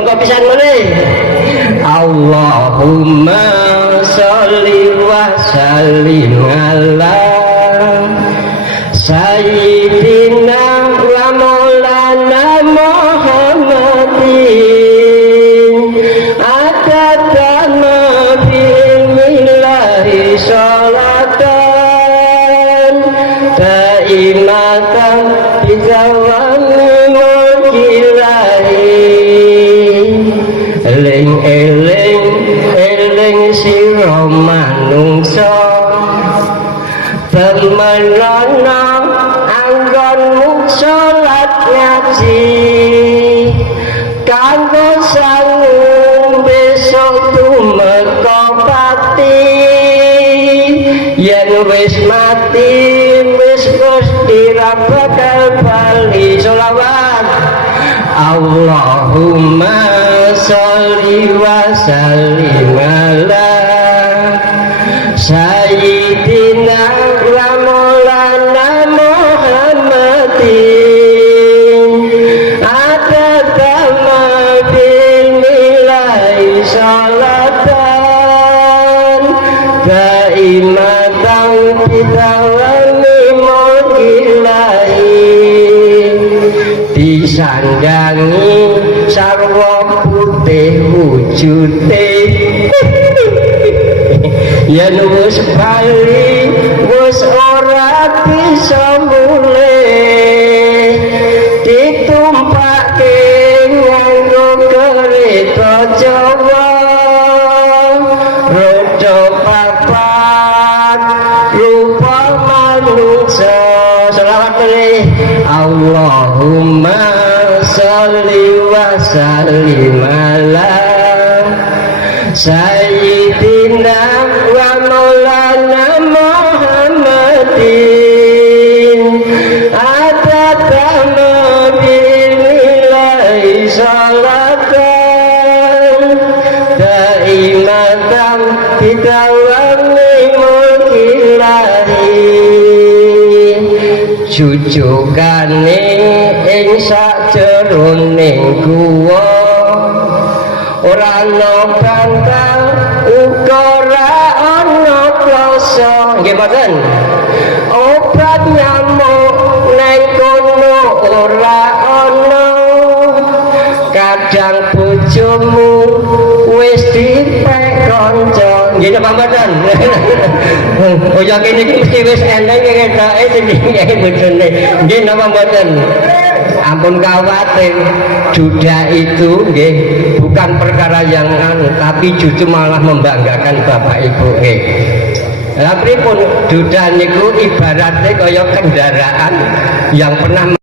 monggo pisan meneh. Allahumma sholli wa sallim ala sayyidina wa maulana Muhammadin adadana billahi sholatan daimatan bijawami mulkilahi eling eling eling sira manungsa temelono anggonmu sholat ngaji kanggo sangu besok tumeka pati yen wis mati wis Gusti ra bakal bali sholawat. Allahumma sholli wa sallim ala sayyidina wa maulana Muhammadin adadama billahi sholatan daimatan bidawami mulkilahi disandhangi sarwa putih wujude yen wis bali wis ora bisa mulih ditumpake nganggo kereta Jawa roda papat rupa manungsa selawat meneh. Allahumma sholli wa sallim ala sayyidina wa maulana Muhammadin adadama billahi sholatan daimatan bidawami mulkilahi jujukane ing sajeroning guwa ora ana bantal uga ora ana kloso nggih mboten obat nyamuk nang kono ora ana kadang bojomu wis dipek kanca nggih napa mboten. Oh ya kene iki mesti wis eneng ketoke sing iki bojone nggih napa mboten. Ampun khawatir duda itu nggih bukan perkara yang tapi justru malah membanggakan bapak ibu nggih. Lah pripun duda niku ibaratnya kaya kendaraan yang pernah